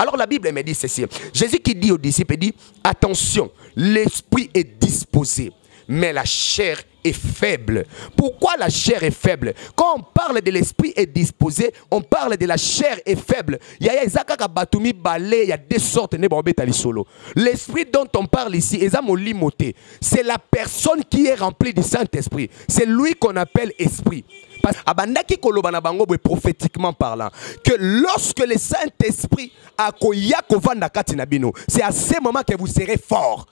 Alors la Bible me dit ceci. Jésus qui dit aux disciples, il dit, attention, l'esprit est disposé, mais la chair est faible. Pourquoi la chair est faible? Quand on parle de l'esprit est disposé, on parle de la chair est faible. Il y a deux sortes. L'esprit dont on parle ici, c'est la personne qui est remplie du Saint-Esprit. C'est lui qu'on appelle esprit. Parce que prophétiquement parlant, que lorsque le Saint-Esprit a c'est à ce moment que vous serez fort.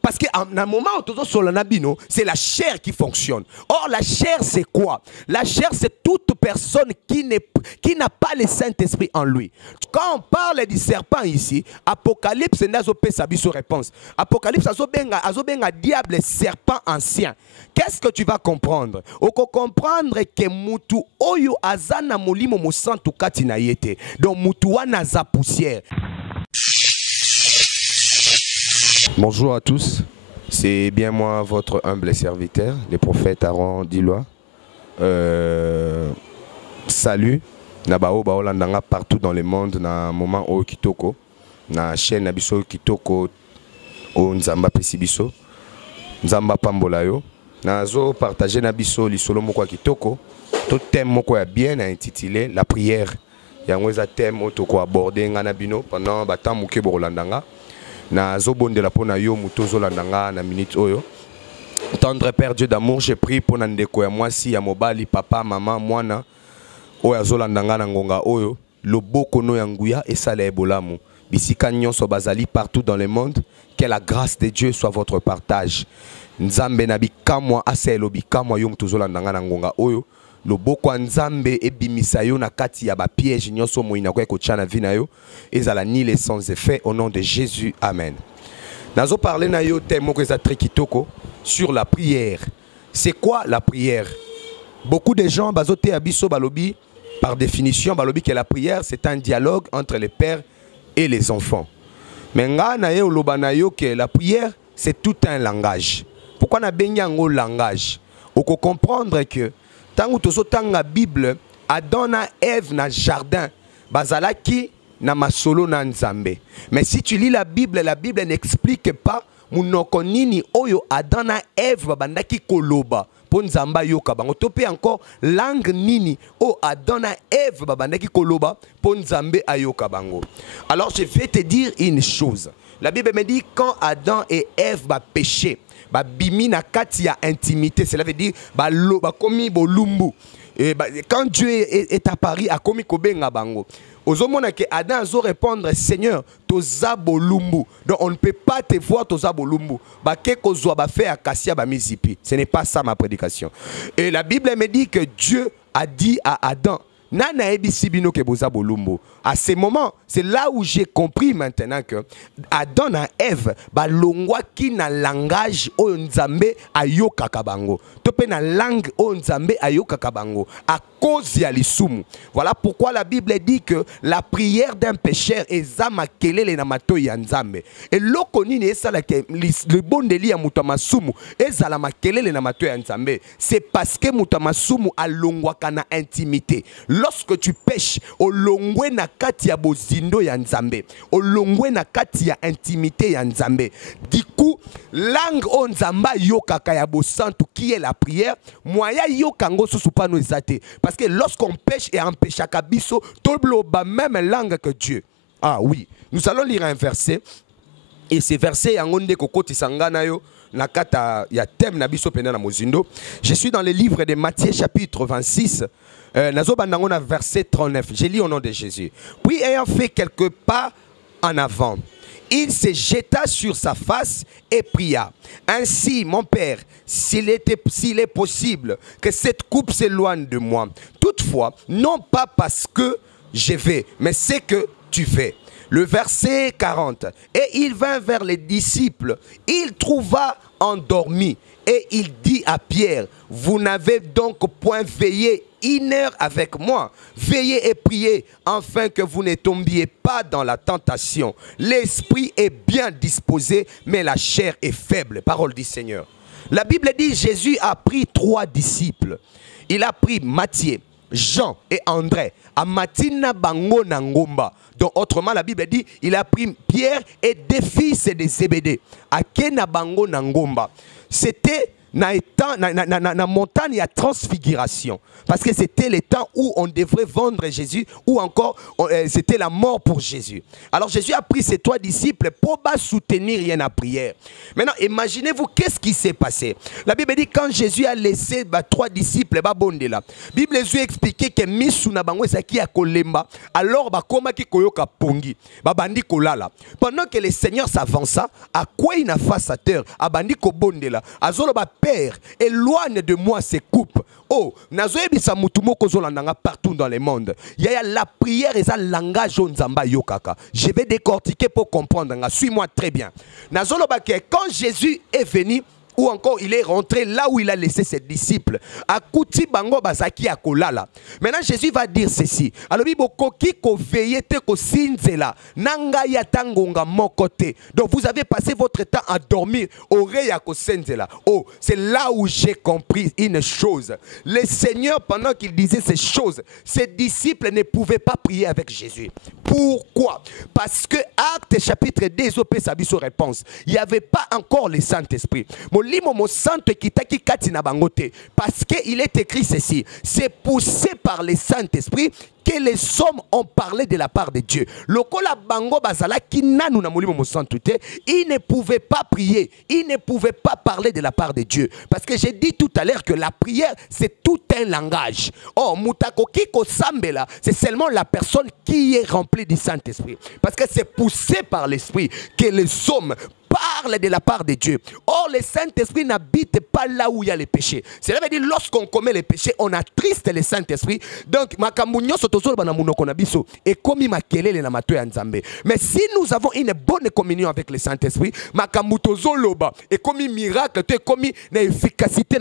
Parce qu'à un moment où c'est la chair qui fonctionne. Or, la chair, c'est quoi? La chair, c'est toute personne qui n'a pas le Saint-Esprit en lui. Quand on parle du serpent ici, Apocalypse n'a pas sa réponse. Apocalypse a diable serpent ancien. Qu'est-ce que tu vas comprendre? On va comprendre que mutu oyo azana molimo mosantu katina yete. Donc mutu wana za poussière. Bonjour à tous, c'est bien moi votre humble serviteur, le prophète Aaron Dilois. Salut, Nabao Baolandanga partout dans le monde, na moment au Kitoko, na chaîne Nabiso Kitoko, au Nzamba Pesibiso, Nzamba Pambolayo, nazo partager Nabiso l'isolo moko Kitoko, tout thème moko bien intitulé la prière. Yangweza thème otoko aborder nganabino pendant batam muke Bolandanga. Na zobonde la pona yo mutozo landanga na minute oyo. Tendre Père Dieu d'amour, j'ai pris pour nandeko ya mwasi ya mobali papa maman mwana oyo azolandanga na ngonga oyo loboko no yanguya esala ebolamu bisika nyonso bazali partout dans le monde. Que la grâce de Dieu soit votre partage. Nzambe na bikamwa aselo bikamwa yo mutozo landanga na ngonga oyo loboko nzambe ebimisa yo na kati ya ba piège nyonso moina ko ekocha na vina yo ezala ni les sans effet au nom de Jésus. Amen. Nazo parler na yo thème moko eza très kitoko sur la prière. C'est quoi la prière? Beaucoup de gens bazote abiso balobi par définition balobi que la prière c'est un dialogue entre les pères et les enfants. Mais nga na yo loba na yo que la prière c'est tout un langage. Pourquoi na benga ngo langage? Oko comprendre que tango tozotanga Bible, Adam na Ève na jardin, bazalaki na masolo na nzambe. Mais si tu lis la Bible n'explique pas munoko nini oyo Adam na Ève babandaki koloba po nzamba yoka bango. Topé encore langue nini o Adam na Ève babandaki koloba po nzambe ayoka bango. Alors je vais te dire une chose. La Bible me dit quand Adam et Ève ba péché, ba bimi na kati ya intimité, cela veut dire ba komi bolumbu. Et quand Dieu est apparu a komi kobenga bango. Ozomona que Adam zo répondre Seigneur toza bolumbu. Donc on ne peut pas te voir toza bolumbu. Ba ke kozwa ba fait akasia ba mizipi. Ce n'est pas ça ma prédication. Et la Bible me dit que Dieu a dit à Adam Nana ebisibino ke boza bolumbu. À ce moment, c'est là où j'ai compris maintenant que Adam et Ève balongwa ki na langage o nzambe ayoka kabango. Topé na langue o nzambe ayoka kabango à cause ya lisumu. Voilà pourquoi la Bible dit que la prière d'un pécheur est zamakelele na mato ya nzambe. Et lokoni ne sala ke le bondeli ya mutamasumu ezala makelele na mato ya nzambe. C'est parce que mutamasumu alongwa kana intimité. Lorsque tu pêches, olongwe na kati ya bozindo ya nzambe, olongwe na kati ya intimité ya nzambe. Du coup, langue o nzamba yokaka ya bosantu qui est la prière, moya yokango susupano ezate. Parce que lorsqu'on pêche et empêche à kabiso, tobloba même langue que Dieu. Ah oui, nous allons lire un verset. Et ce verset yangonde kokoti sangana yo nakata ya thème na biso pena na mozindo. Je suis dans le livre de Matthieu chapitre 26. Verset 39. Je lis au nom de Jésus. Puis ayant fait quelques pas en avant, il se jeta sur sa face et pria. Ainsi, mon Père, s'il est possible que cette coupe s'éloigne de moi. Toutefois, non pas parce que je vais, mais c'est que tu fais. Le verset 40. Et il vint vers les disciples. Il trouva endormi. Et il dit à Pierre, vous n'avez donc point veillé 1 heure avec moi. Veillez et priez, afin que vous ne tombiez pas dans la tentation. L'esprit est bien disposé, mais la chair est faible. Parole du Seigneur. La Bible dit, Jésus a pris 3 disciples. Il a pris Matthieu, Jean et André, Amatina Bango Nangomba. Donc autrement la Bible dit, il a pris Pierre et des fils de Zébédée. Akena Bango Nangomba. C'était na montagne à transfiguration. Parce que c'était le temps où on devrait vendre Jésus, ou encore c'était la mort pour Jésus. Alors Jésus a pris ses 3 disciples pour soutenir rien à prière. Maintenant, imaginez-vous qu'est-ce qui s'est passé. La Bible dit quand Jésus a laissé 3 disciples, la Bible lui a expliqué que Misuna bango ezaki ya kolemba, alors bakoma ki koyoka pongi, bandi kolala. Pendant que le Seigneur s'avança, à quoi il n'a face à terre, abandi ko bondela, azolo ba Père, éloigne de moi ces coupes. Oh, nazoyebisa mutu moko zolandanga partout dans le monde. Yaya la prière est un langage onzamba yokaka. Je vais décortiquer pour comprendre. Suis-moi très bien. Nazoloba ke quand Jésus est venu, ou encore il est rentré là où il a laissé ses disciples. Akuti bango bazaki akolala. Maintenant Jésus va dire ceci. Alors bokoki ko veiller te ko sinzela nanga ya tangonga mon côté. Donc vous avez passé votre temps à dormir oreille ya ko sinzela. Oh, c'est là où j'ai compris une chose. Le Seigneur pendant qu'il disait ces choses, ses disciples ne pouvaient pas prier avec Jésus. Pourquoi? Parce que Acte chapitre 2 sa réponse. Il n'y avait pas encore le Saint-Esprit. Parce qu'il est écrit ceci, c'est poussé par le Saint-Esprit que les hommes ont parlé de la part de Dieu. Il ne pouvait pas prier, il ne pouvait pas parler de la part de Dieu. Parce que j'ai dit tout à l'heure que la prière, c'est tout un langage. Or, c'est seulement la personne qui est remplie du Saint-Esprit. Parce que c'est poussé par l'Esprit que les hommes parle de la part de Dieu. Or, le Saint-Esprit n'habite pas là où il y a les péchés. Cela veut dire lorsqu'on commet les péchés, on attriste le Saint-Esprit. Donc, mais si nous avons une bonne communion avec le Saint-Esprit, et comme miracle, comme efficacité.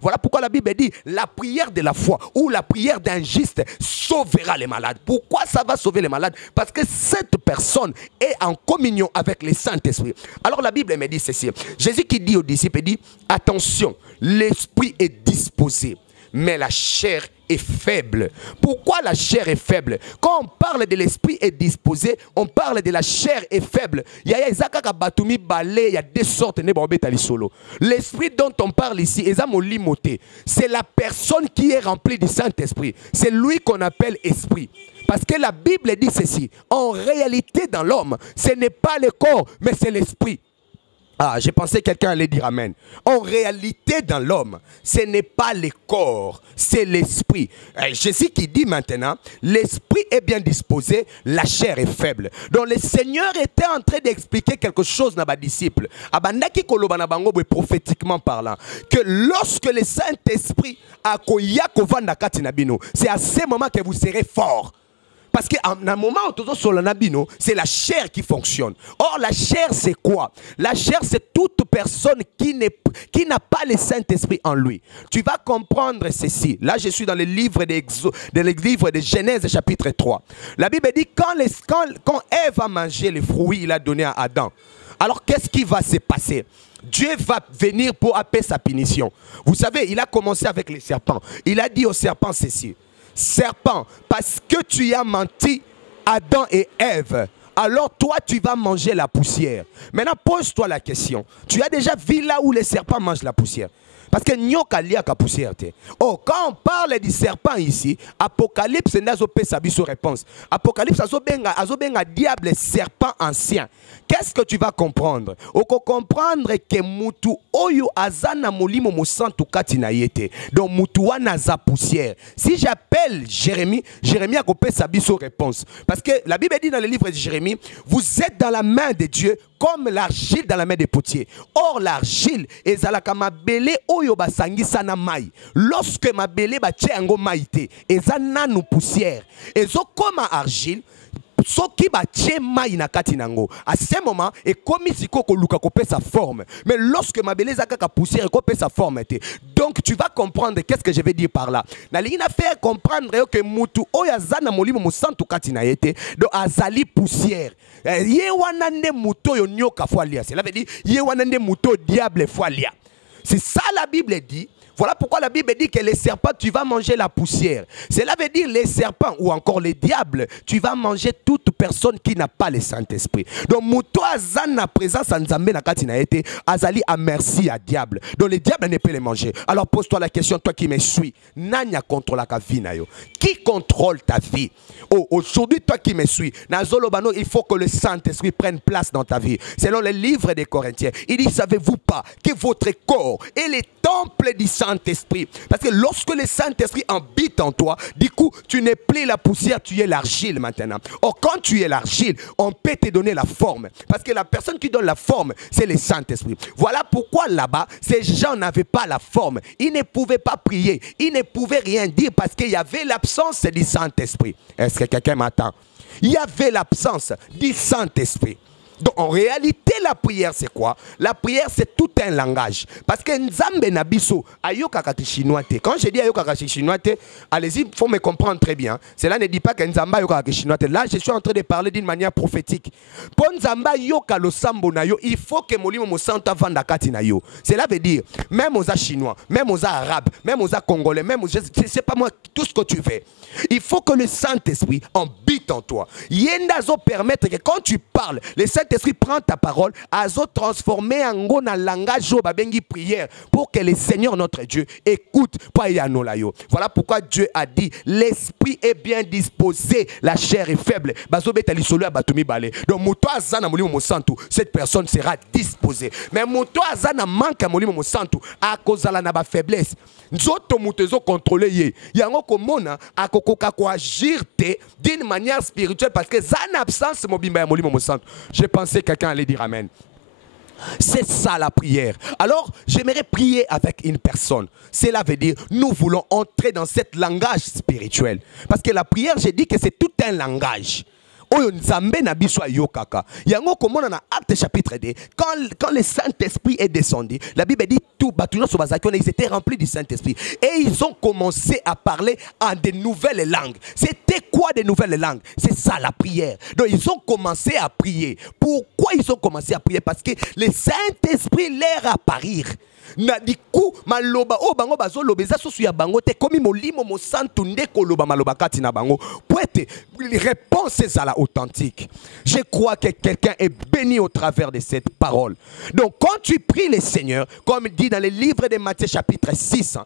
Voilà pourquoi la Bible dit la prière de la foi ou la prière d'un juste sauvera les malades. Pourquoi ça va sauver les malades? Parce que cette personne est en communion avec le Saint-Esprit. Alors la Bible me dit ceci. Jésus qui dit aux disciples, il dit, attention, l'esprit est disposé, mais la chair est faible. Pourquoi la chair est faible? Quand on parle de l'esprit est disposé, on parle de la chair est faible. Il y a deux sortes. L'esprit dont on parle ici, c'est la personne qui est remplie du Saint-Esprit. C'est lui qu'on appelle esprit. Parce que la Bible dit ceci, en réalité dans l'homme, ce n'est pas le corps, mais c'est l'esprit. Ah, j'ai pensé que quelqu'un allait dire amen. En réalité dans l'homme, ce n'est pas le corps, c'est l'esprit. Jésus qui dit maintenant, l'esprit est bien disposé, la chair est faible. Donc le Seigneur était en train d'expliquer quelque chose à mes disciples. Prophétiquement parlant, que lorsque le Saint-Esprit a c'est à ce moment que vous serez forts. Parce qu'à un moment où c'est la chair qui fonctionne. Or, la chair, c'est quoi? La chair, c'est toute personne qui n'a pas le Saint-Esprit en lui. Tu vas comprendre ceci. Là, je suis dans le livre de Genèse, chapitre 3. La Bible dit quand Ève a mangé les fruits, il a donné à Adam. Alors, qu'est-ce qui va se passer? Dieu va venir pour appeler sa punition. Vous savez, il a commencé avec les serpents. Il a dit aux serpents ceci. Serpent, parce que tu as menti Adam et Ève, alors toi tu vas manger la poussière. Maintenant pose-toi la question. Tu as déjà vu là où les serpents mangent la poussière? Parce que nyoka lia ka poussière. Oh, quand on parle du serpent ici, Apocalypse n'a pas sa réponse. Apocalypse a benga diable serpent ancien. Qu'est-ce que tu vas comprendre? Oko comprendre que mutu oyo azana molimo mosantu kati na yete. Donc mutu wana za poussière. Si j'appelle Jérémie, Jérémie a kopé sa réponse. Parce que la Bible dit dans le livre de Jérémie, vous êtes dans la main de Dieu comme l'argile dans la main des potiers. Or l'argile ezalaka mabele oyo basangisa na mai. Lorsque mabele batie yango maite, eza nanu poussière. Ezo koma argile. Soki batie mai na kati nango. À ce moment, et comme si koko luka kopé sa forme. Mais lorsque mabele zakaka poussière kopé sa forme. Donc tu vas comprendre qu'est-ce que je vais dire par là. Na lingina faire comprendre que mutu oyazana molimo musantu kati na yete. Donc azali poussière. Ye wanande muto yo nyoka fois lia. Cela veut dire ye wanande muto diable fois lia. C'est ça la Bible dit. Voilà pourquoi la Bible dit que les serpents, tu vas manger la poussière. Cela veut dire les serpents ou encore les diables, tu vas manger toute personne qui n'a pas le Saint-Esprit. Donc, Mouto Azan na présence en Nzambe na kati na été, Azali a merci à diable. Donc, les diables ne peuvent les manger. Alors, pose-toi la question, toi qui me suis, Nanya contrôle ta vie na yo. Qui contrôle ta vie? Oh, aujourd'hui, toi qui me suis, Nazolobano, il faut que le Saint-Esprit prenne place dans ta vie. Selon le livre des Corinthiens, il dit, savez-vous pas que votre corps est le temple du Saint-Esprit? Parce que lorsque le Saint-Esprit habite en toi, du coup, tu n'es plus la poussière, tu es l'argile maintenant. Or, quand tu es l'argile, on peut te donner la forme. Parce que la personne qui donne la forme, c'est le Saint-Esprit. Voilà pourquoi là-bas, ces gens n'avaient pas la forme. Ils ne pouvaient pas prier. Ils ne pouvaient rien dire parce qu'il y avait l'absence du Saint-Esprit. Est-ce que quelqu'un m'attend? Il y avait l'absence du Saint-Esprit. Donc en réalité, la prière, c'est quoi? La prière, c'est tout un langage. Parce que Nzambe Nabiso, ayokaka chinois. Quand je dis ayokaka chinois, allez-y, il faut me comprendre très bien. Cela ne dit pas que Nzamba ayokaka chinois. Là, je suis en train de parler d'une manière prophétique. Pour Nzamba yoka lo sambo na yo, il faut que molimo mo santa vanda kati na yo. Cela veut dire, même aux chinois, même aux arabes, même aux congolais, même aux, je sais pas moi, tout ce que tu fais. Il faut que le Saint-Esprit habite en toi. Yendazo permettre que quand tu parles, le Saint-Esprit prend ta parole, azo transformer en un langage babengi prière pour que le Seigneur notre Dieu écoute. Voilà pourquoi Dieu a dit l'esprit est bien disposé, la chair est faible. Donc cette personne sera disposée. Mais muto azana manque molimo mosantu a cause la na ba faiblesse. Nzoto mutezo contrôler ye. Yango komona akokoka ko agir d'une manière spirituelle parce que zan absence mobimba ya molimo mosantu. Je pensais que quelqu'un allait dire amen. C'est ça la prière. Alors, j'aimerais prier avec une personne. Cela veut dire, nous voulons entrer dans cet langage spirituel. Parce que la prière, j'ai dit que c'est tout un langage. Yango komona na Acte chapitre 2, quand le Saint-Esprit est descendu, la Bible dit tout, ils étaient remplis du Saint-Esprit et ils ont commencé à parler en de nouvelles langues. C'était quoi de nouvelles langues? C'est ça la prière. Donc ils ont commencé à prier. Pourquoi ils ont commencé à prier? Parce que le Saint-Esprit leur apparir. Na di coup maloba o bango bazo lobeza sosu ya bango te komi molimo mo santu ndeko loba maloba kati na bango poete réponse zala authentique. Je crois que quelqu'un est béni au travers de cette parole. Donc quand tu pries le Seigneur, comme dit dans le livre de Matthieu chapitre 6,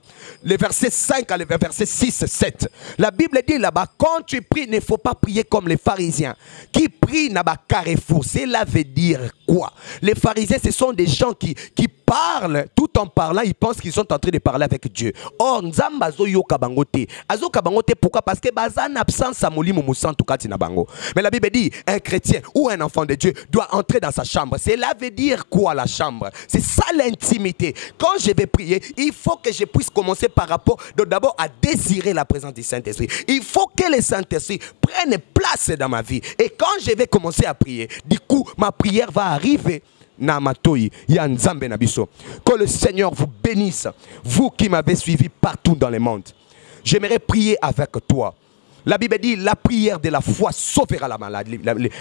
le verset 5 à le verset 6 7, la Bible dit là-bas, quand tu pries, il ne faut pas prier comme les pharisiens qui prient na ba carrefour. Cela veut dire quoi? Les pharisiens, ce sont des gens qui parlent, tout en parlant, ils pensent qu'ils sont en train de parler avec Dieu. Or, Nzamba zo yo kabangote. Azo kabangote, pourquoi? Parce que bazan absence à molimo musantu kati na bango. Mais la Bible dit, un chrétien ou un enfant de Dieu doit entrer dans sa chambre. Cela veut dire quoi la chambre? C'est ça l'intimité. Quand je vais prier, il faut que je puisse commencer par rapport, d'abord à désirer la présence du Saint-Esprit. Il faut que le Saint-Esprit prenne place dans ma vie. Et quand je vais commencer à prier, du coup, ma prière va arriver. Que le Seigneur vous bénisse, vous qui m'avez suivi partout dans le monde. J'aimerais prier avec toi. La Bible dit la prière de la foi sauvera la maladie,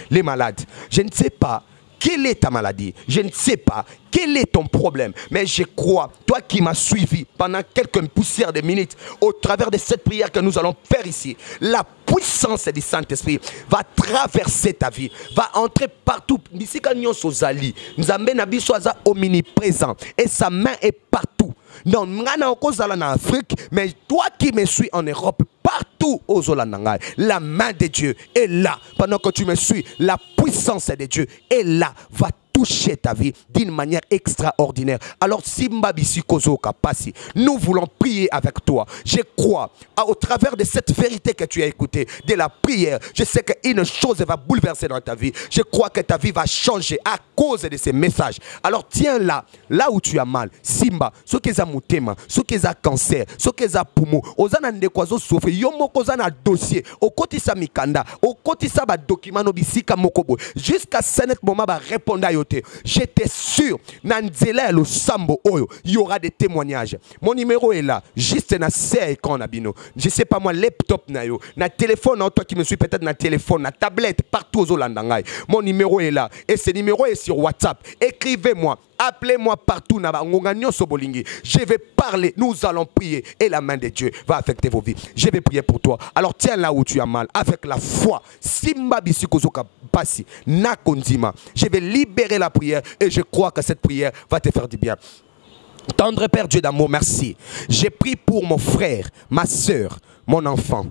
les malades. Je ne sais pas quelle est ta maladie, je ne sais pas quel est ton problème, mais je crois, toi qui m'as suivi pendant quelques poussières de minutes, au travers de cette prière que nous allons faire ici, la puissance du Saint-Esprit va traverser ta vie, va entrer partout. D'ici quand nous sommes allés, nous sommes omniprésents et sa main est partout. Non, en Afrique, mais toi qui me suis en Europe, partout aux Zolanangai, la main de Dieu est là. Pendant que tu me suis, la puissance de Dieu est là, va toucher ta vie d'une manière extraordinaire. Alors, Simba Bisikozo Kapasi, nous voulons prier avec toi. Je crois, au travers de cette vérité que tu as écoutée, de la prière, je sais qu'une chose va bouleverser dans ta vie. Je crois que ta vie va changer à cause de ces messages. Alors, tiens là où tu as mal. Simba, ce qui est moutema, ce qui est cancer, ce qui est poumon, ozana ndekwazo souffre, yomoko zana dossier, au côté sa mikanda, au côté sa ba document no bisika mokobo. Jusqu'à ce moment va répondre à yote. J'étais sûr, Nanzela le Sambo Oyo, il y aura des témoignages. Mon numéro est là, juste na écran nabino. Je sais pas moi, laptop na yo, na téléphone, toi qui me suis peut-être na téléphone, na tablette, partout aux Olandangai. Mon numéro est là, et ce numéro est sur WhatsApp. Écrivez-moi. Appelez-moi partout. Je vais parler. Nous allons prier. Et la main de Dieu va affecter vos vies. Je vais prier pour toi. Alors tiens là où tu as mal. Avec la foi. Simba bisikozoka pasi. Nakondima. Je vais libérer la prière. Et je crois que cette prière va te faire du bien. Tendre Père Dieu d'amour, merci. J'ai prié pour mon frère, ma soeur, mon enfant,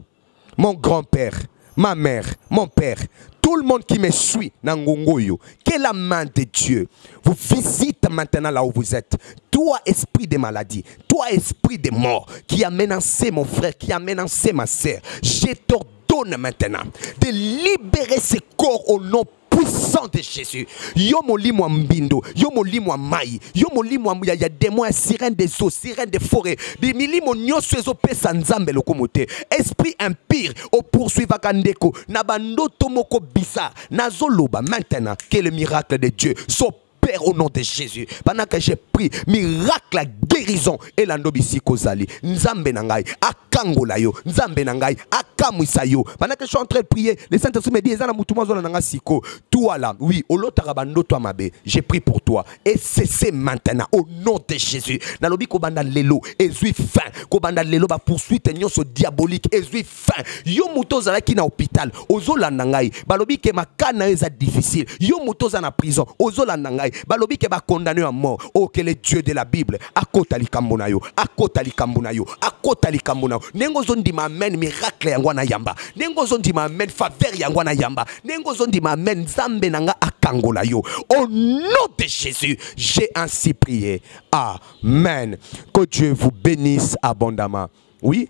mon grand-père, ma mère, mon père, tout le monde qui me suit, Nangongoyo, que la main de Dieu vous visite maintenant là où vous êtes. Toi, esprit de maladie, toi, esprit de mort, qui a menacé mon frère, qui a menacé ma soeur, je t'ordonne maintenant de libérer ce corps au nom puissant de Jésus. Yo molimo mbindo, yo molimo mai, yo molimo ya démon, sirène des eaux, sirène des forêts. Bi milimo nyoso ezo pesa nzambe lokomote. Esprit impire au poursuivre kandeko na bandoto moko bizarre. Nazoloba maintenant que le miracle de Dieu s'opère au nom de Jésus. Pendant que j'ai pris miracle, guérison et la nobisi kozali. Nzambe nangai akangola yo, nzambe nangai akamwisa yo. Pendant que je suis en train de prier, le Saint-Esprit me dit ezana mutuma zona nanga siko. Toi là, oui, olotara bandoto amabe. J'ai pris pour toi et cessez maintenant au nom de Jésus. Nalobi ko banda lelo ezui fin. Ko banda lelo ba poursuite nyonso diabolique ezui fin. Yo mutoza la ki na hôpital, ozola nangai. Balobi ke makana eza difficile. Yo mutoza na prison, ozola nangai. Balobi ke ba condamné à mort. Oh, que le Dieu de la Bible akota likambo yo, akota likambo yo, akota likambo yo. Nengo zondi ma amen miracle yangwa na yamba. Nengo zondi ma amen faveur yangwa na yamba. Nengo zondi ma amen zambe nanga akangola yo. Au nom de Jésus, j'ai ainsi prié. Amen. Que Dieu vous bénisse abondamment. Oui,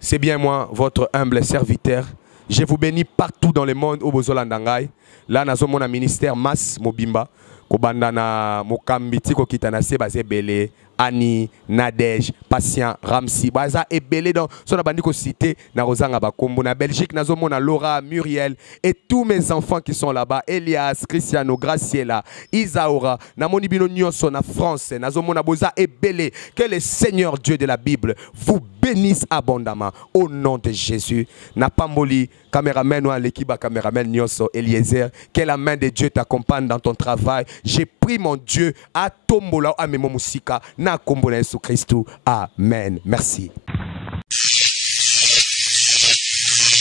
c'est bien moi, votre humble serviteur. Je vous bénis partout dans le monde au Bozolandangai. Là, nous avons un ministère Mas Mobimba. Kobandana Mokambiti kokitana se basé belé Annie Nadège Patient Ramsi baza et belé dans son bandiko cité na Rosanga Bakombo na Belgique nazomona Laura Muriel et tous mes enfants qui sont là-bas Elias Cristiano Graciela Isaura na monibino nyonso na France nazomona boza et belé que le Seigneur Dieu de la Bible vous bénisse abondamment au nom de Jésus. Na pamboli caméraman ou l'équipe caméraman nyonso Eliezer, que la main de Dieu t'accompagne dans ton travail. J'ai pris mon Dieu à tombola à memo musika na kombo na Yesu Christu. Amen. Merci.